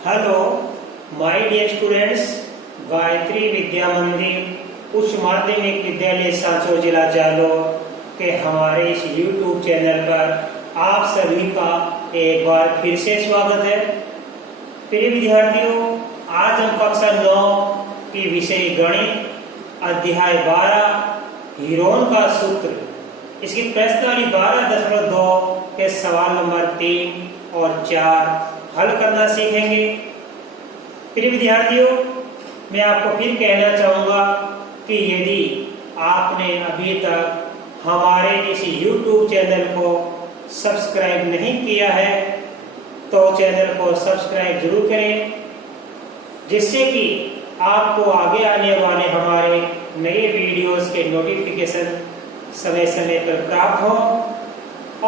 Hello my dear students, Gayatri Vidya Mandir उच्च माध्यमिक विद्यालय सांचौर जिला जालोर के हमारे इस YouTube चैनल पर आप सभी का एक बार फिर से स्वागत है। प्रिय विद्यार्थियों, आज हम कक्षा 9 की विषय गणित अध्याय 12 हीरोन का सूत्र इसकी प्रश्नावली 12.2 के सवाल नंबर 3 और 4 हल करना सीखेंगे। प्रिय विद्यार्थियों, मैं आपको फिर कहना चाहूंगा कि यदि आपने अभी तक हमारे इस YouTube चैनल को सब्सक्राइब नहीं किया है तो चैनल को सब्सक्राइब जरूर करें, जिससे कि आपको आगे आने वाले हमारे नए वीडियोस के नोटिफिकेशन समय समय पर प्राप्त हो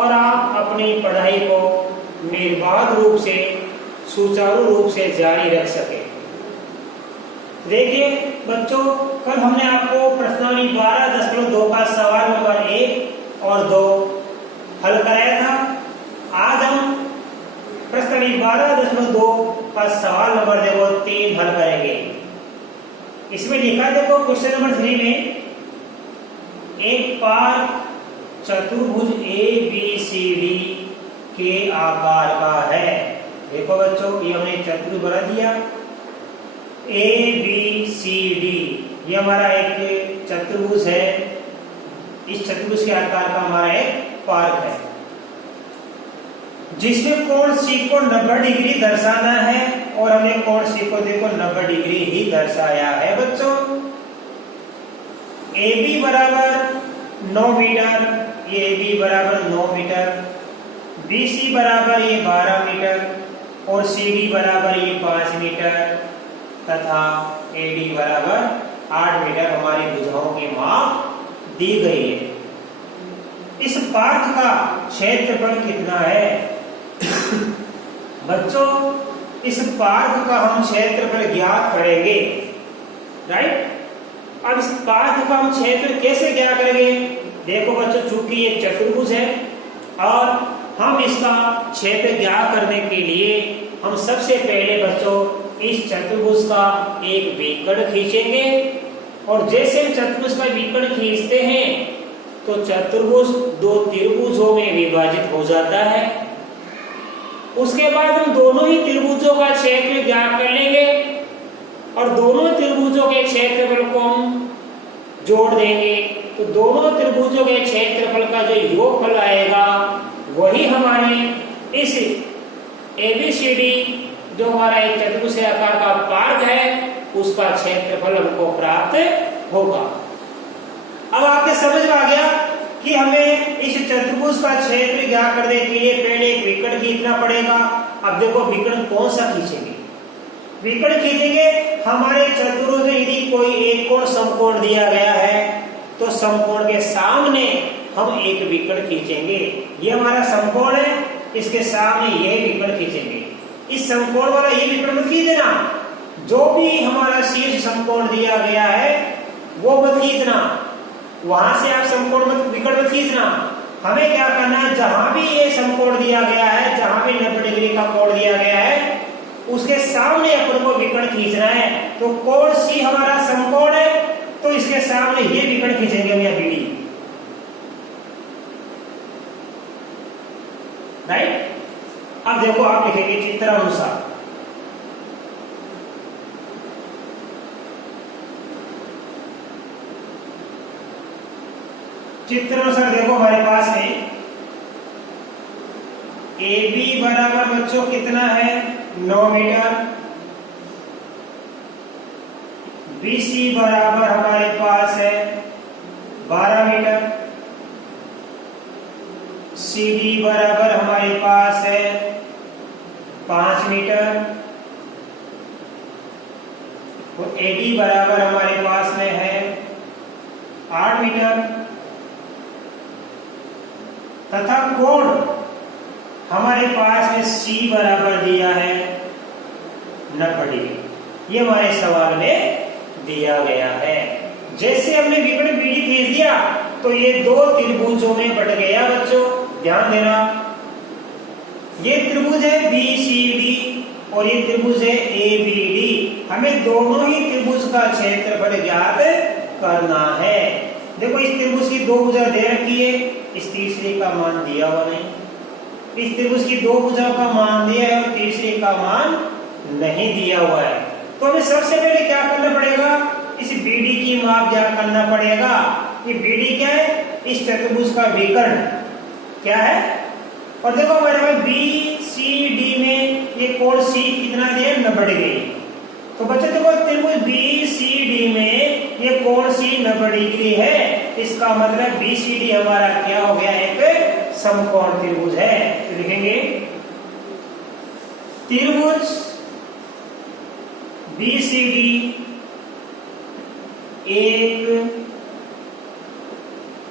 और आप अपनी पढ़ाई को निर्बाध रूप से सुचारू रूप से जारी रख सके। देखिए बच्चों, कल हमने आपको प्रश्नावली 12.2 का सवाल नंबर 1 और 2 हल कराया था। आज हम प्रश्नावली 12.2 का सवाल नंबर 3 हल करेंगे। इसमें लिखा देखो क्वेश्चन नंबर 3 में एक पार्क चतुर्भुज ABCD के आकार का है। देखो बच्चों, ये हमने चतुर्भुज बना दिया ABCD, ये हमारा एक चतुर्भुज है। इस चतुर्भुज के आकार का हमारा एक पार्क है जिसमें कोण C को 90 डिग्री दर्शाना है और हमने कोण C को देखो 90 डिग्री ही दर्शाया है। बच्चों, AB बराबर 9 मीटर, ये AB बराबर 9 मीटर, BC बराबर ये 12 मीटर और CD बराबर ये 5 मीटर तथा AD बराबर 8 मीटर हमारी भुजाओं की माप दी गई है। इस पार्क का क्षेत्रफल कितना है? बच्चों, इस पार्क का हम क्षेत्रफल ज्ञात करेंगे, राइट। अब इस पार्क का हम क्षेत्र कैसे ज्ञात करेंगे? देखो बच्चों, चूंकि ये चतुर्भुज है और हम इसका क्षेत्र ज्ञात करने के लिए हम सबसे पहले बच्चों इस चतुर्भुज का एक विकर्ण खींचेंगे और जैसे चतुर्भुज का विकर्ण खींचते हैं तो चतुर्भुज दो त्रिभुजों में विभाजित हो जाता है। उसके बाद हम दोनों ही त्रिभुजों का क्षेत्र ज्ञात कर लेंगे और दोनों त्रिभुजों के क्षेत्रफल को हम जोड़ देंगे तो दोनों त्रिभुजों के क्षेत्रफल का जो योगफल आएगा वही हमारे इस ABCD जो हमारा एक चतुर्भुज आकार का पार्क है उसका क्षेत्रफल हमको प्राप्त होगा। अब आपके समझ में आ गया कि हमें इस चतुर्भुज का क्षेत्र ज्ञात करने के लिए पहले एक विकर्ण खींचना पड़ेगा। अब देखो विकर्ण कौन सा खींचेंगे? विकर्ण खींचेंगे हमारे चतुर्भुज में यदि कोई एक कोण समकोण दिया गया है तो समकोण के सामने हम एक विकर्ण खींचेंगे। ये हमारा समकोण है, इसके सामने ये विकर्ण खींचेंगे। इस समकोण वाला ये विकर्ण मत खींचना, जो भी हमारा शीर्ष समकोण दिया गया है वो मत खींचना, वहां से आप समकोण मत विकर्ण मत खींचना। हमें क्या करना है, जहां भी ये समकोण दिया गया है, जहां भी 90 डिग्री का कोण दिया गया है उसके सामने अपन को विकर्ण खींचना है। तो कोण C हमारा समकोण है तो इसके सामने ये विकर्ण खींचेंगे हम, BD, राइट। अब देखो आप लिखेंगे चित्र अनुसार। चित्र अनुसार देखो हमारे पास है AB बराबर बच्चों कितना है? 9 मीटर। BC बराबर हमारे पास है 12 मीटर। CD बराबर हमारे पास है 5 मीटर और AD बराबर हमारे पास में है 8 मीटर तथा कोण हमारे पास में C बराबर दिया है 90 डिग्री। ये हमारे सवाल में दिया गया है। जैसे हमने विकर्ण BD खींच दिया तो ये दो त्रिभुजों में बट गया। बच्चों ध्यान देना, ये त्रिभुज है BCD और ये त्रिभुज है ABD। हमें दोनों ही त्रिभुज का क्षेत्रफल ज्ञात करना है। देखो इस त्रिभुज की दो भुजा दे रखी है, इस तीसरे का मान दिया हुआ नहीं। इस त्रिभुज की दो भुजाओं का मान दिया है और तीसरे का मान नहीं दिया हुआ है। तो हमें सबसे पहले क्या करना पड़ेगा, इस BD की माप ज्ञात करना पड़ेगा। ये BD क्या है, इस चतुर्भुज का विकर्ण क्या है। और देखो हमारे पास BCD में ये कोण C कितना दिया, 90 डिग्री। तो बच्चों देखो त्रिभुज BCD में ये कोण C 90 डिग्री है, इसका मतलब BCD हमारा क्या हो गया, एक समकोण त्रिभुज है। तो लिखेंगे त्रिभुज BCD एक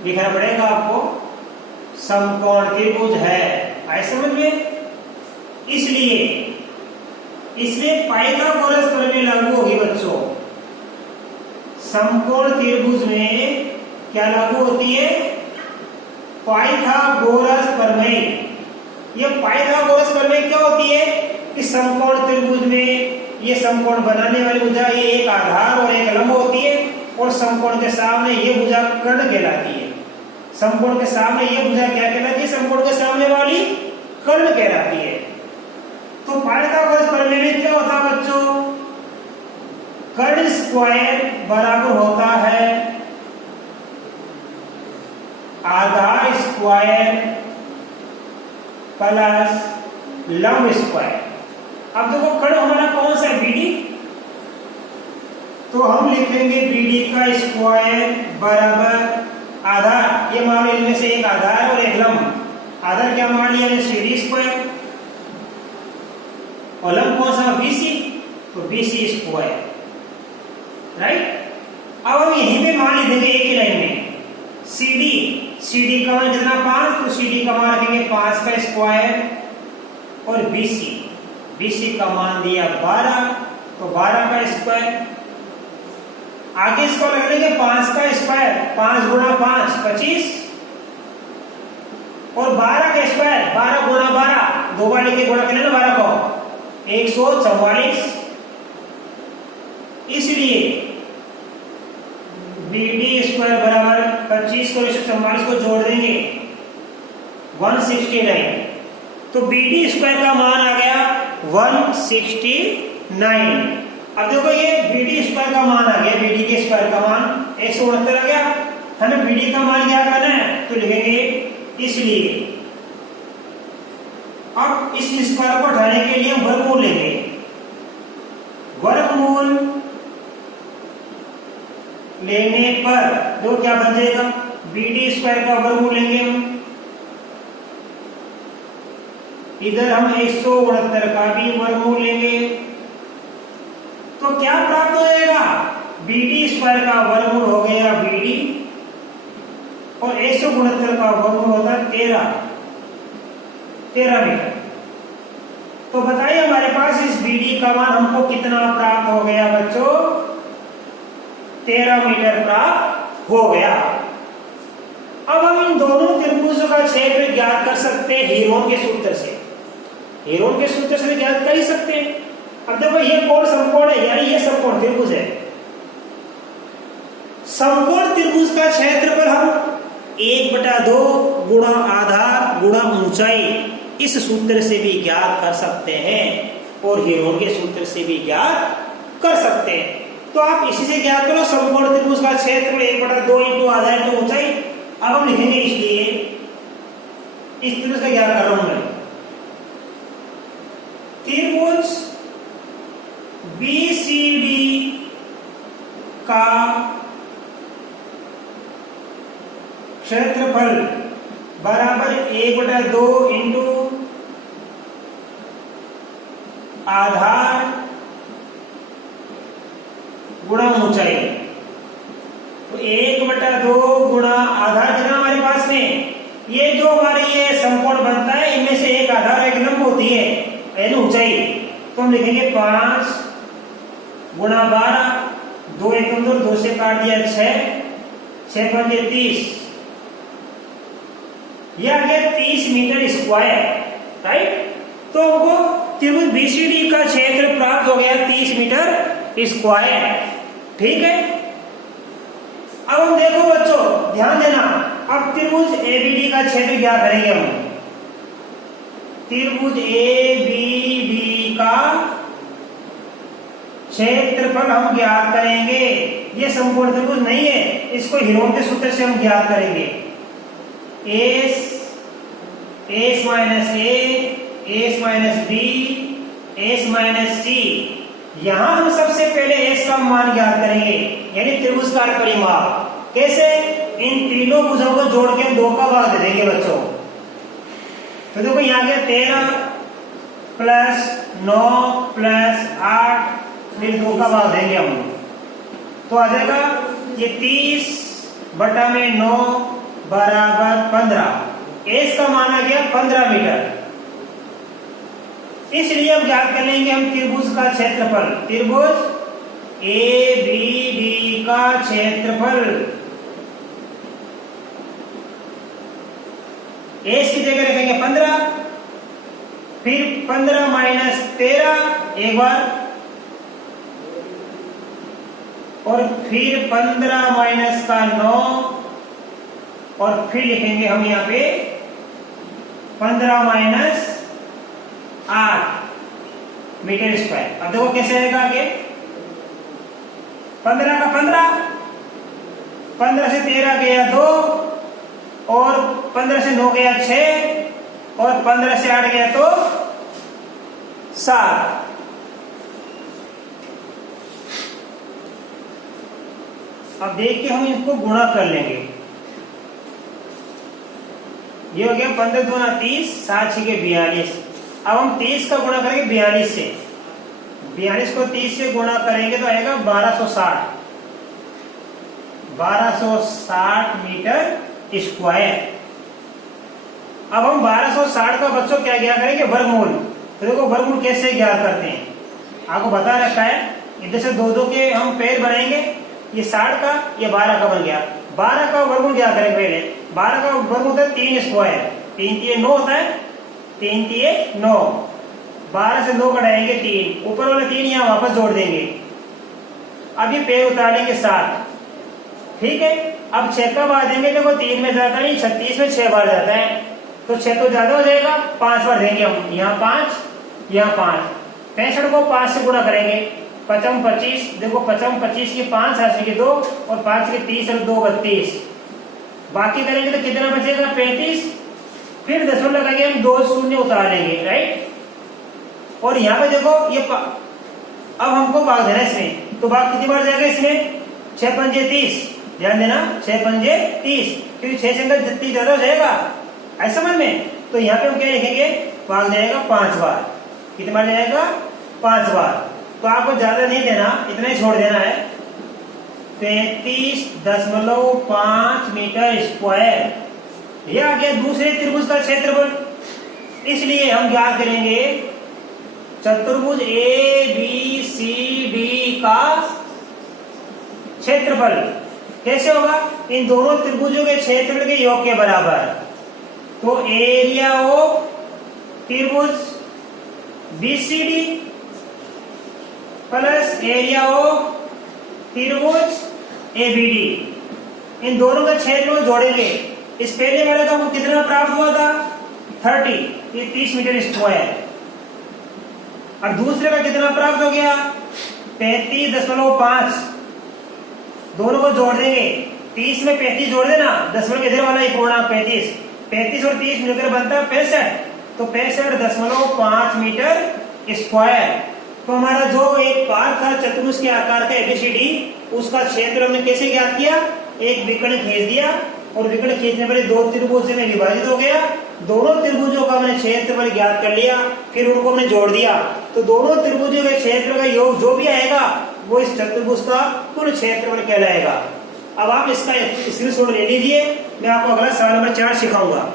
लिखना पड़ेगा आपको समकोण त्रिभुज है। आए समझ में। इसलिए इसमें पाइथागोरस प्रमेय लागू होगी बच्चों। समकोण त्रिभुज में क्या लागू होती है, पाइथागोरस प्रमेय। ये पाइथागोरस प्रमेय क्या होती है कि समकोण त्रिभुज में ये समकोण बनाने वाली भुजा ये एक आधार और एक लंब होती है, और समकोण के सामने ये भुजा कर्ण कहलाती है। समकोण के सामने ये भुजा क्या कहलाती है, समकोण के सामने वाली कर्ण कहलाती है। तो पाइथागोरस प्रमेय में क्या होता है बच्चों, कर्ण स्क्वायर बराबर होता है आधार स्क्वायर प्लस लंब स्क्वायर। अब देखो कर्ण हमारा कौन सा है, BD। तो हम लिखेंगे BD का स्क्वायर बराबर आधार, ये मान लो इनमें से एक आधार और एक लंब। आधार क्या मान लिया CD स्क्वायर, और लंब कौन सा, BC, तो BC स्क्वायर, राइट। अब हम यहीं पे मान लिखेंगे एक ही लाइन में CD का मान कितना 5, तो CD का मान रखेंगे 5 का स्क्वायर, और BC का मान दिया 12, तो 12 का स्क्वायर। आगे इसको रख लेंगे 5 का स्क्वायर, 5 गुणा 5 25, और 12 का स्क्वायर 12 गुणा 12, दो बार लेके गुणा कर लेना 12 को 144। इसलिए BD स्क्वायर बराबर 25 को 144 को जोड़ देंगे 169। तो BD स्क्वायर का मान आ गया 169। अब देखो ये BD स्क्वायर का मान आ गया, BD के स्क्वायर का मान 169 आ गया। हमें BD का मान क्या करना है, तो लिखेंगे इसलिए अब इस स्क्वायर को हटाने के लिए वर्गमूल लेंगे। वर्गमूल लेने पर जो क्या बन जाएगा, BD स्क्वायर का वर्गमूल लेंगे हम, इधर हम 169 का भी वर्गमूल लेंगे, तो क्या प्राप्त हो जाएगा, BD स्क्वायर का वर्गमूल हो गया BD, और 169 का वर्गमूल होता है 13 मीटर। तो बताइए हमारे पास इस BD का मान हमको कितना प्राप्त हो गया बच्चों, 13 मीटर प्राप्त हो गया। अब हम इन दोनों त्रिभुजों का क्षेत्र ज्ञात कर सकते हैं हीरोन के सूत्र से। हीरोन के सूत्र से ज्ञात कर ही सकते हैं। अब देखो ये कोण समकोण है, यानी ये समकोण त्रिभुज है। समकोण त्रिभुज का क्षेत्रफल हम 1/2 गुणा आधार गुणा ऊंचाई इस सूत्र से भी ज्ञात कर सकते हैं, और हीरोन के सूत्र से भी ज्ञात कर सकते हैं। तो आप इसी से ज्ञात करो समकोण त्रिभुज का क्षेत्रफल 1/2 इंटू आधार इंटू ऊंचाई। अब हम लिखेंगे इसलिए इस त्रिभुज का ज्ञात कर रहा हूं मैं। त्रिभुज BCD का क्षेत्रफल बराबर 1/2 इंटू आधार गुणा ऊंचाई। तो 1/2 गुणा आधार कितना हमारे पास में, ये जो हमारे ये समकोण बनता है इनमें से एक आधार एक लंब होती है यानी ऊंचाई। तो हम लिखेंगे 5 गुणा 12, 2 एकम 2 से काट दिया 6, 6 पंजे 30, यह आ गया 30 मीटर स्क्वायर, राइट। तो हमको त्रिभुज बीसीडी का क्षेत्र प्राप्त हो गया 30 मीटर स्क्वायर। ठीक है, अब हम देखो बच्चों ध्यान देना, अब त्रिभुज एबीडी का क्षेत्र क्या करेंगे हम, त्रिभुज एबीडी का क्षेत्रफल हम ज्ञात करेंगे। ये संपूर्ण त्रिभुज नहीं है, इसको हीरोन के सूत्र से हम ज्ञात करेंगे। S minus a, s minus b, s minus c. यहां हम सबसे पहले एस का मान ज्ञात करेंगे, यानी त्रिभुज का परिमाप। कैसे, इन तीनों भुजों को जोड़ के हम 2 का भाग दे देंगे बच्चों। तो देखो यहाँ गया 13 प्लस 9 प्लस 8, फिर 2 का भाग देंगे हम, तो आ जाएगा ये 30 बटा में 9 बराबर 15। एस का मान आ गया 15 मीटर। इसलिए अब ज्ञात कर लेंगे हम त्रिभुज का क्षेत्रफल, त्रिभुज ए बी डी का क्षेत्रफल। एस की जगह रखेंगे 15, फिर 15 माइनस 13 एक बार, और फिर 15 माइनस का 9, और फिर लिखेंगे हम यहाँ पे 15 माइनस 8 मीटर स्क्वायर। अब देखो कैसे आएगा आगे, 15 का 15 से 13 गया 2, और 15 से 9 गया 6, और 15 से 8 गया तो 7। अब देख के हम इनको गुणा कर लेंगे। ये हो गया 15 दूना 30, 7 6 42। अब हम 30 का गुणा करेंगे 42 से, 42 को 30 से गुणा करेंगे तो आएगा 1260, 1260 मीटर स्क्वायर। अब हम 1260 का बच्चों क्या ज्ञात करेंगे, वर्गमूल। तो देखो वर्गमूल कैसे ज्ञात करते हैं, आपको बता रखा है। इधर से 2 के हम पेड़ बनाएंगे, ये 60 का, ये 12 का बन गया। 12 का वर्गमूल क्या करेंगे, पहले 12 का वर्गमूल होता है 3 स्क्वायर, 3 3 9 होता है, 3 3 9, 12 से 9 घटाएंगे 3, ऊपर वाला 3 यहाँ वापस जोड़ देंगे। अब ये पेड़ उतार लेंगे 7। ठीक है, अब 6 का बार देंगे, देखो 3 में जाता नहीं, 36 में 6 बार जाता है, तो 6 तो ज्यादा हो जाएगा, 5 बार देंगे हम, यहाँ 5 यहाँ 5, 65 को 5 से गुणा करेंगे, 5 25, देखो 5 25 की 5 7 की 2, और 5 की 30 और 2 32, बाकी करेंगे तो कितना बचेगा 35। फिर दशमलव लगाएंगे हम, 2 शून्य उतार लेंगे, राइट। और यहाँ पे देखो ये अब हमको भाग देना इसमें, तो भाग कितनी बार जाएगा इसमें, 6 पंजे 30, ध्यान देना 6 पंजे 30, क्योंकि 6 से अंदर जितनी ज्यादा हो जाएगा, ऐसा समझ में। तो यहाँ पे हम क्या लिखेंगे, भाग जाएगा 5 बार, कितनी बार जाएगा 5 बार। तो आपको ज्यादा नहीं देना, इतना ही छोड़ देना है, 33.5 मीटर स्क्वायर। यह आ गया दूसरे त्रिभुज का क्षेत्रफल। इसलिए हम ज्ञात करेंगे चतुर्भुज ए बी सी डी का क्षेत्रफल। कैसे होगा, इन दोनों त्रिभुजों के क्षेत्रफल के योग के बराबर। तो एरिया ऑफ त्रिभुज बीसीडी प्लस एरिया ऑफ त्रिभुज एबीडी, इन दोनों का क्षेत्रफल जोड़ेंगे। इस पहले वाले का कितना प्राप्त हुआ था 30, ये 30 मीटर स्क्वायर, और दूसरे का कितना प्राप्त हो गया 35.5। दोनों को जोड़ देंगे, 30 में 35 जोड़ देना, दशमलव इधर वाला ही पूर्णांक 35, 35 और 30 मिलकर बनता है 65, तो 65.5 मीटर स्क्वायर। तो हमारा जो एक पार्क था चतुर्भुज के आकार का एबीसीडी, उसका क्षेत्र हमने कैसे ज्ञात किया, एक विकर्ण खींच दिया, और विकर्ण खींचने पर 2 त्रिभुज में विभाजित हो गया। दोनों त्रिभुजों का हमने क्षेत्रफल ज्ञात कर लिया, फिर उनको हमने जोड़ दिया, तो दोनों त्रिभुजों के क्षेत्र का योग जो भी आएगा वो इस चतुर्भुज का कुल क्षेत्रफल कहलाएगा। अब आप इसका स्क्रीनशॉट ले लीजिए, मैं आपको अगला सवाल नंबर 4 सिखाऊंगा।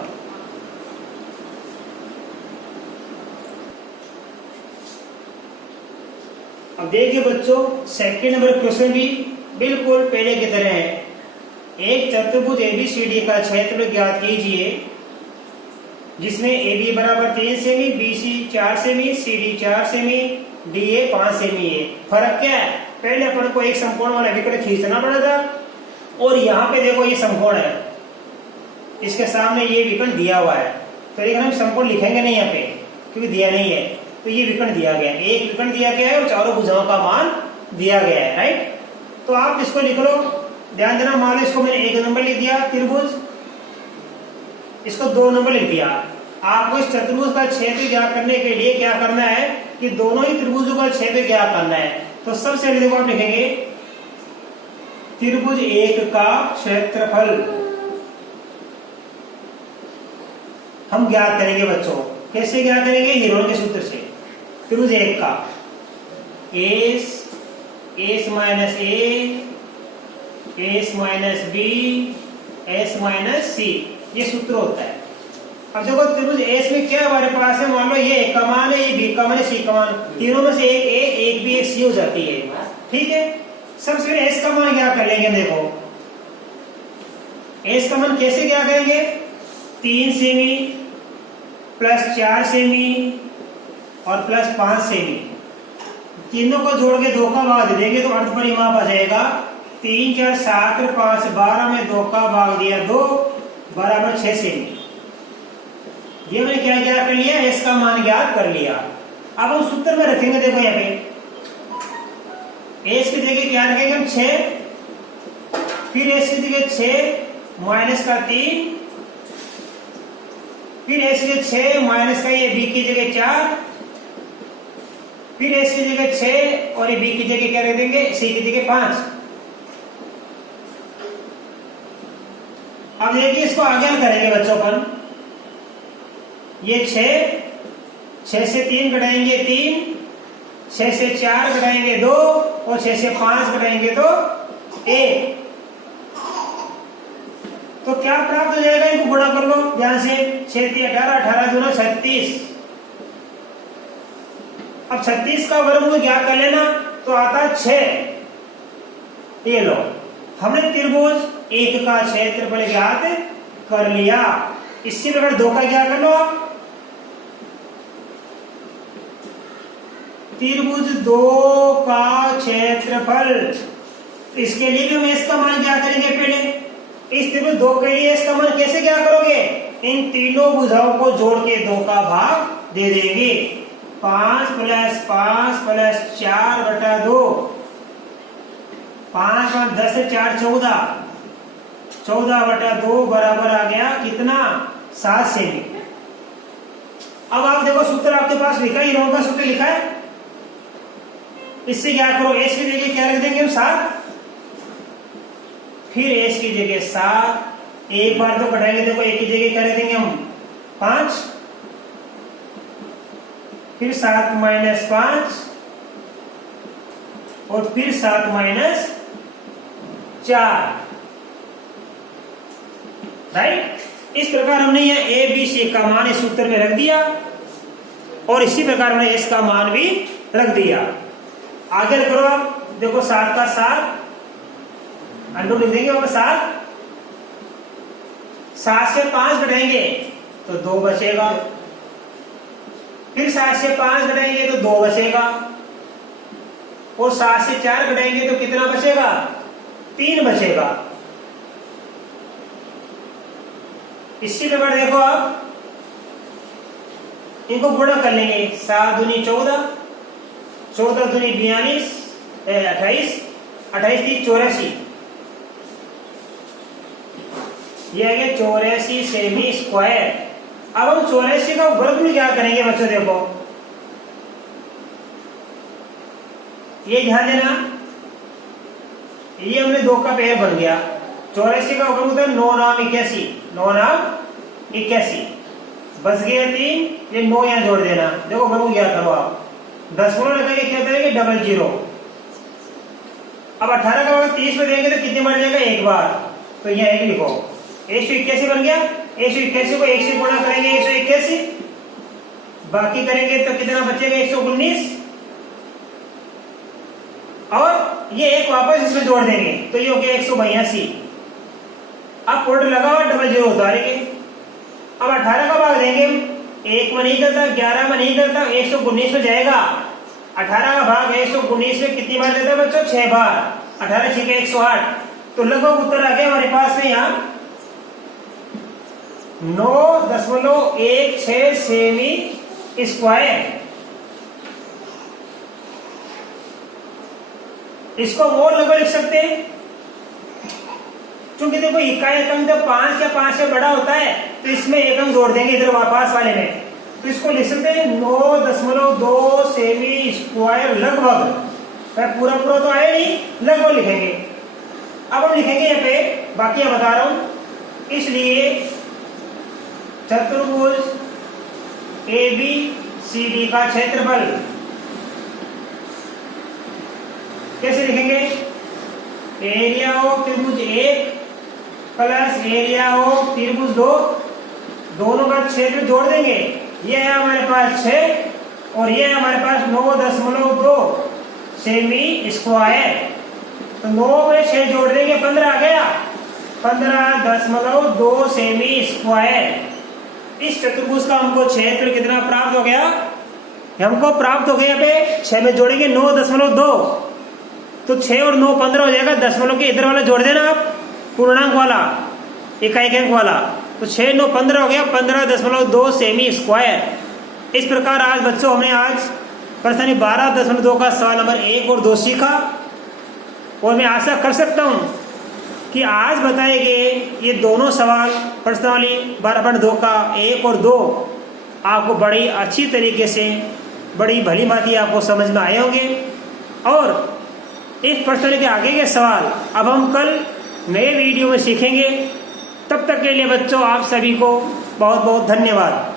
अब देखिए बच्चों, सेकंड नंबर क्वेश्चन भी बिल्कुल पहले की तरह है। एक चतुर्भुज एबीसीडी का क्षेत्रफल ज्ञात कीजिए। जिसमें ए बी बराबर 3 सेमी, बी सी 4 सेमी, सी डी 4 सेमी, डी ए 5 सेमी है। फर्क क्या है, पहले अपन को एक समकोण वाला विकर्ण खींचना पड़ा था और यहाँ पे देखो ये समकोण है, इसके सामने ये विकर्ण दिया हुआ है, तो लेकिन हम समकोण लिखेंगे नहीं यहाँ पे क्योंकि दिया नहीं है, तो ये विकर्ण दिया गया है, एक विकर्ण दिया गया है और चारों भुजाओं का मान दिया गया है, राइट। तो आप इसको लिख लो, ध्यान देना, मान लो इसको मैंने 1 नंबर लिख दिया त्रिभुज, इसको 2 नंबर लिख दिया। आपको इस चतुर्भुज का क्षेत्र ज्ञात करने के लिए क्या करना है कि दोनों ही त्रिभुजों का क्षेत्र ज्ञात करना है। तो सबसे पहले देखो आप लिखेंगे त्रिभुज 1 का क्षेत्रफल हम ज्ञात करेंगे बच्चों। कैसे ज्ञात करेंगे, हीरोन के सूत्र से। त्रिभुज 1 का s minus s minus b s minus c, ये सूत्र होता है। अब देखो त्रिभुज एस में क्या हमारे पास है, मान लो ये एक का मान है, ये बी का मान है, सी का मान, तीनों में से एक ए एक बी एक सी हो जाती है, ठीक है। सबसे पहले एस का मान क्या कर लेंगे, देखो एस का मान कैसे क्या करेंगे, 3 सेमी प्लस 4 सेमी और प्लस 5 सेमी, तीनों को जोड़ के 2 का भाग दे देंगे तो अर्ध परिमाप आ जाएगा 3 4 7 5 12 में 2 का भाग दिया 2 बराबर 6 सेमी। ये मैंने क्या ज्ञात कर लिया, एस का मान ज्ञात कर लिया। अब हम सूत्र में रखेंगे, देखो यहाँ पे एस की जगह क्या रखेंगे हम 6, फिर एस की जगह 6 माइनस का 3, फिर एस की जगह 6 माइनस का ये बी की जगह 4, फिर एस की जगह 6 और ये बी की जगह क्या रख देंगे, सी की जगह 5। अब देखिए इसको आगे हम करेंगे बच्चों पर, ये 6 से 3 घटाएंगे 3, 6 से 4 घटाएंगे 2 और 6 से 5 घटाएंगे तो 1। तो क्या प्राप्त हो जाएगा, इनको गुणा कर लो ध्यान से, 6 3 18 18 दूना 36। अब 36 का वर्गमूल ज्ञात कर लेना तो आता है 6। ये लो, हमने त्रिभुज 1 का क्षेत्रफल ज्ञात कर लिया। इसी प्रकार 2 का क्या कर लो आप, त्रिभुज 2 का क्षेत्रफल, इसके लिए भी हम इसका मान क्या करेंगे, पहले इस त्रिभुज 2 के लिए इसका मान कैसे क्या करोगे, इन तीनों भुजाओं को जोड़ के 2 का भाग दे देंगे, 5 प्लस 5 प्लस 4 बटा 2, 5 और 10 से 4 14, 14 बटा 2 बराबर आ गया कितना, 7 सेमी। अब आप देखो सूत्र आपके पास लिखा है, हीरोन का सूत्र लिखा है, इससे क्या करो, एस की जगह क्या रख देंगे हम 7, फिर एस की जगह 7, एक बार तो घटाएंगे, देखो एक की जगह क्या रख देंगे हम 5, फिर 7 माइनस 5 और फिर 7 माइनस 4, राइट। इस प्रकार हमने ये ए बी सी का मान इस सूत्र में रख दिया और इसी प्रकार हमने एस का मान भी रख दिया। आगे करो आप, देखो 7 का 7 अंडू लिख देंगे और 7 से 5 घटाएंगे तो 2 बचेगा, फिर 7 से 5 घटाएंगे तो 2 बचेगा और 7 से 4 घटाएंगे तो कितना बचेगा, 3 बचेगा। इसी प्रकार देखो आप इनको गुणा कर लेंगे, 7 दूनी 14, 14 दूनी 42, 28, 28 3 84, ये आ गया 84 सेमी स्क्वायर। अब हम 84 का वर्गमूल क्या करेंगे बच्चों, देखो ये ध्यान देना, ये हमने 2 का पेड़ बन गया, 84 का वर्गमूल था 9 नाम 81, 9 नाम 81 बच गया 3, ये 9 यहां जोड़ देना, देखो वर्गमूल क्या करो आप, 10 गुणा लगाएंगे क्या करेंगे, 00। अब 18 का वर्ग 30 में देंगे तो कितने बार जाएगा, एक बार, तो यहाँ 1 लिखो, 181 बन गया। 181 को 1 से गुणा करेंगे 181, बाकी करेंगे तो कितना बचेगा 119 और ये एक वापस इसमें जोड़ देंगे तो ये हो गया 182। अब कोड लगाओ 00 उतारेंगे। अब 18 का भाग देंगे, 1 में नहीं करता, 11 में नहीं करता, 119 में जाएगा। 18 का भाग 119 में कितनी बार देता है बच्चों? 6 बार। 18 6 108। तो लगभग उत्तर आ गया हमारे पास में यहाँ 9.16 सेमी स्क्वायर। इसको वो लगभग लिख सकते हैं, क्योंकि देखो इकाई अंक जब 5 या 5 से बड़ा होता है तो इसमें एक अंक जोड़ देंगे इधर पास वाले में, तो इसको लिख सकते हैं 9.2 सेमी स्क्वायर लगभग। पूरा पूरा तो आया नहीं, लगभग लिखेंगे। अब हम लिखेंगे यहाँ पे, बाकी मैं बता रहा हूं। इसलिए चतुर्भुज ABCD का क्षेत्रफल कैसे लिखेंगे? एरिया ऑफ त्रिभुज 1 प्लस एरिया ऑफ त्रिभुज 2, दोनों का क्षेत्र जोड़ देंगे। ये है हमारे पास 6 और ये है हमारे पास 9.2 सेमी स्क्वायर। तो 9 में 6 जोड़ देंगे, 15 आ गया। 15.2 सेमी स्क्वायर। इस चतुर्भुज का हमको क्षेत्र कितना प्राप्त हो गया? हमको प्राप्त हो गया पे 6 में जोड़ेंगे 9.2, तो 6 और 9 15 हो जाएगा। दशमलव के इधर वाला जोड़ देना आप, पूर्णांक वाला, इकाई अंक वाला। तो 6 9 15 हो गया, 15.2 सेमी स्क्वायर। इस प्रकार आज बच्चों हमने आज प्रश्न 12.2 का सवाल नंबर 1 और 2 सीखा। और मैं आशा कर सकता हूं कि आज बताए गए ये दोनों सवाल प्रश्नावली 12.2 का 1 और 2 आपको बड़ी अच्छी तरीके से, बड़ी भली भांति आपको समझ में आए होंगे। और इस प्रश्न के आगे के सवाल अब हम कल नए वीडियो में सीखेंगे। तब तक के लिए बच्चों आप सभी को बहुत बहुत धन्यवाद।